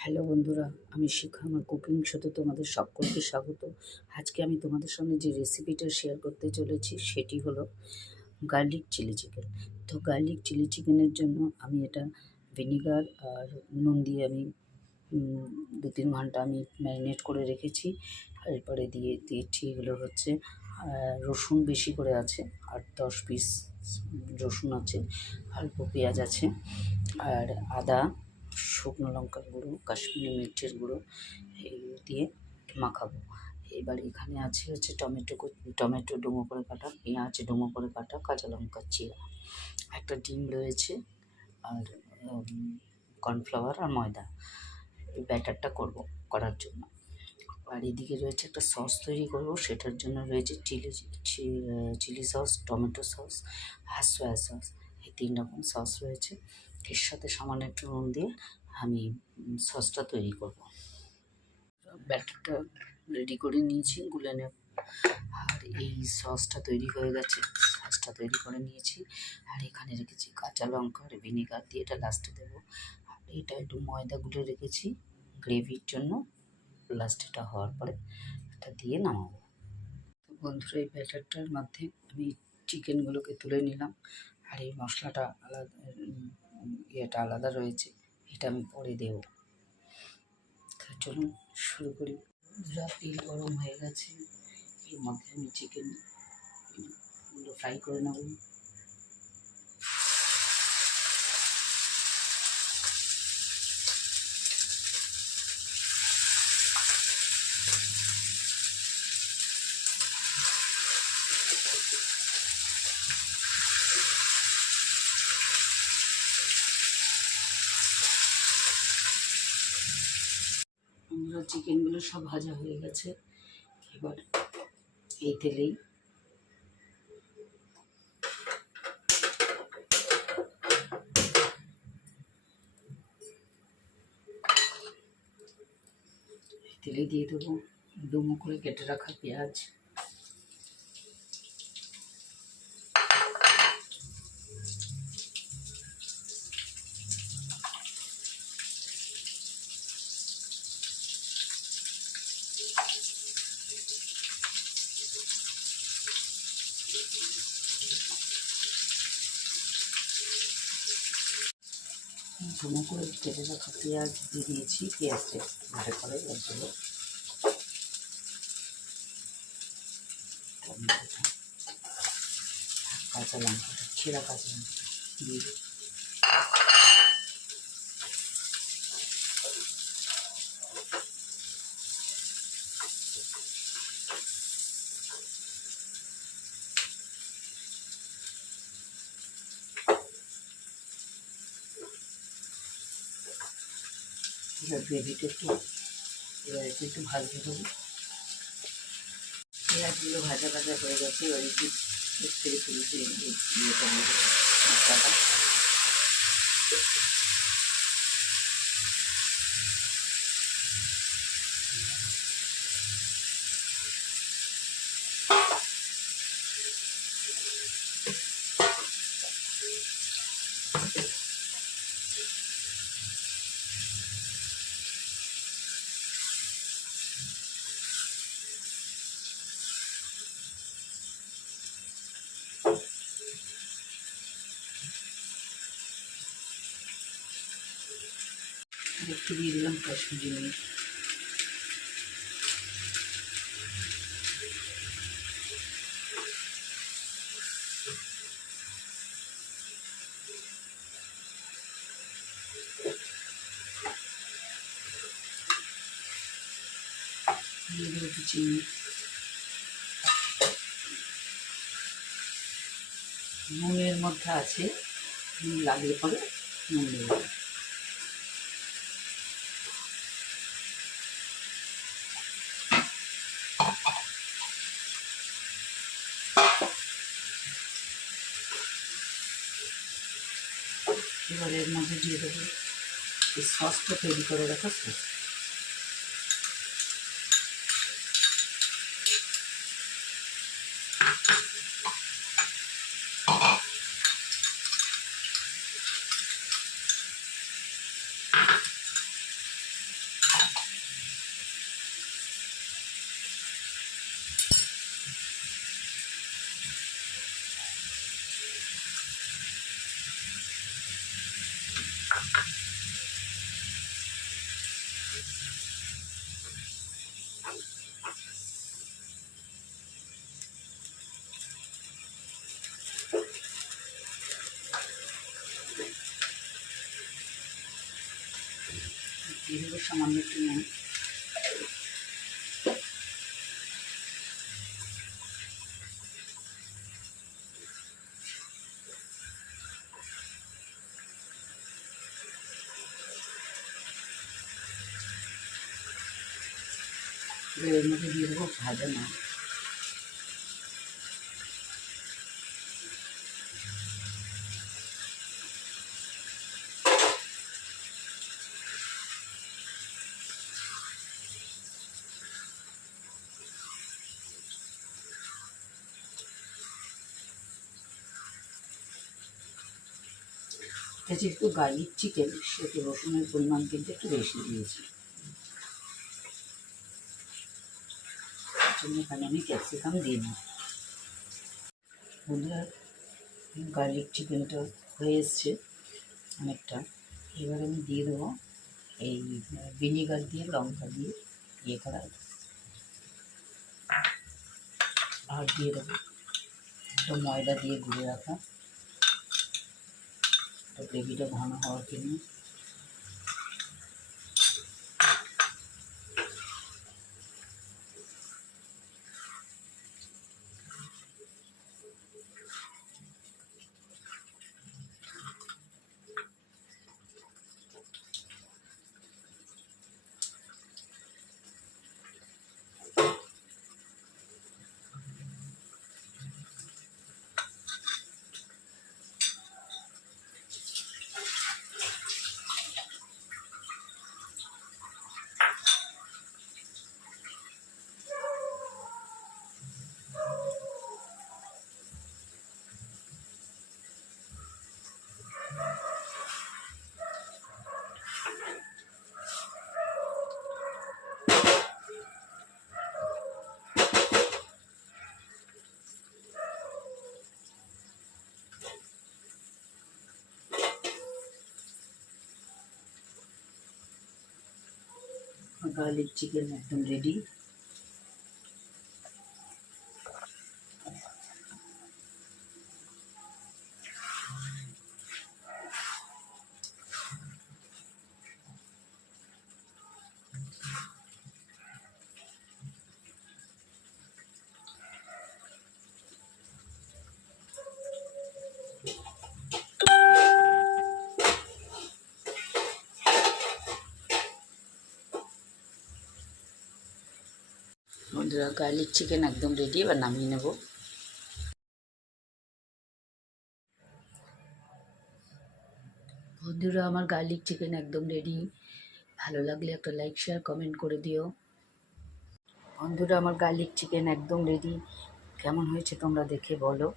হ্যালো বন্ধুরা, আমি শিখা। আমার কুকিং শোতে তোমাদের সকলকে স্বাগত। আজকে আমি তোমাদের সঙ্গে যে রেসিপিটা শেয়ার করতে চলেছি সেটি হলো গার্লিক চিলি চিকেন। তো গার্লিক চিলি চিকেনের জন্য আমি এটা ভিনিগার আর নুন দিয়ে আমি 2-3 ঘন্টা আমি ম্যারিনেট করে রেখেছি। এরপরে দিয়েছি এগুলো হচ্ছে রসুন বেশি করে আছে, 8-10 পিস রসুন আছে, অল্প পেঁয়াজ আছে, আর আদা, শুকনো লঙ্কার গুঁড়ো, কাশ্মীরি মির্চের গুঁড়ো, এইগুলো দিয়ে মাখাবো। এবার এখানে আছে হচ্ছে টমেটো ডুমো করে কাটা, পেঁয়াজ ডুমো করে কাটা, কাঁচা লঙ্কা চিরা, একটা ডিম রয়েছে, আর কর্নফ্লাওয়ার আর ময়দা এই ব্যাটারটা করার জন্য। আর এদিকে রয়েছে একটা সস তৈরি করব, সেটার জন্য রয়েছে চিলি সস, টমেটো সস আর সয়া সস, এই 3 রকম সস রয়েছে। এর সাথে সামান্য একটু নুন দিয়ে আমি সসটা তৈরি করব। ব্যাটারটা রেডি করে নিয়েছি, গুলে নেব। আর এই সসটা তৈরি হয়ে গেছে, সসটা তৈরি করে নিয়েছি। আর এখানে রেখেছি কাঁচা লঙ্কা আর ভিনিগার দিয়ে, এটা লাস্টে দেবো। আর এটা একটু ময়দা গুলে রেখেছি গ্রেভির জন্য, লাস্ট এটা হওয়ার পরে এটা দিয়ে নামাবো। তো বন্ধুরা, এই ব্যাটারটার মধ্যে আমি চিকেনগুলোকে তুলে নিলাম, আর এই মশলাটা আলাদা, ইয়েটা আলাদা রয়েছে, এটা আমি পরে দেবো। চলুন শুরু করি। তেল গরম হয়ে গেছে, এর মধ্যে আমি চিকেনগুলো ফ্রাই করে নেব। আমরা চিকেনগুলো সব ভাজা হয়ে গেছে, এবার এই তেলেই দিয়ে দেবো ডুমো করে কেটে রাখা পেঁয়াজ, ডুমো করে কেটে রাখা পেঁয়াজ দিয়ে দিয়েছি। পেঁয়াজটা ভালো করে এগুলো টমেটোটা, কাঁচা লঙ্কাটা, ছেঁড়া কাঁচা লঙ্কাটা দিয়ে দিই। এবার গ্রেভিটা একটু ভাজতে দেবো। পেঁয়াজগুলো ভাজা হয়ে গেছে, এবার একটু থেকে তুলতে ইয়েটা নেবো, মশলাটা। একটু দিয়ে দিলাম কাশ্মীরি মির্চ, দিয়ে দেবো একটু চিনি। নুনের মধ্যে আছে, নুন লাগলে পরে নুন দেবো। এবার এর মধ্যে দিয়ে দেবো এই সসটা তৈরি করে রাখা সস। দিয়ে দেবো সামান্য একটু নুন। এর মধ্যে দিয়ে দেবো ভাজা মাছ। এটা যেহেতু গার্লিক চিকেন, সেহেতু রসুনের পরিমাণ কিন্তু একটু বেশি দিয়েছি। তার জন্য এখানে আমি ক্যাপসিকাম দিই না। বন্ধুরা, গার্লিক চিকেনটা হয়ে এসছে অনেকটা। এবার আমি দিয়ে দেবো এই ভিনিগার দিয়ে, লঙ্কা দিয়ে ইয়ে করা, আর দিয়ে দেবো একটু ময়দা দিয়ে গুলে রাখা, তো গ্রেভিটা ঘন হওয়ার জন্য। গার্লিক চিকেন একদম রেডি। বন্ধুরা, গার্লিক চিকেন একদম রেডি, এবার নামিয়ে নেব। বন্ধুরা, আমার গার্লিক চিকেন একদম রেডি। ভালো লাগলে একটা লাইক, শেয়ার, কমেন্ট করে দিও। বন্ধুরা, আমার গার্লিক চিকেন একদম রেডি। কেমন হয়েছে তোমরা দেখে বলো।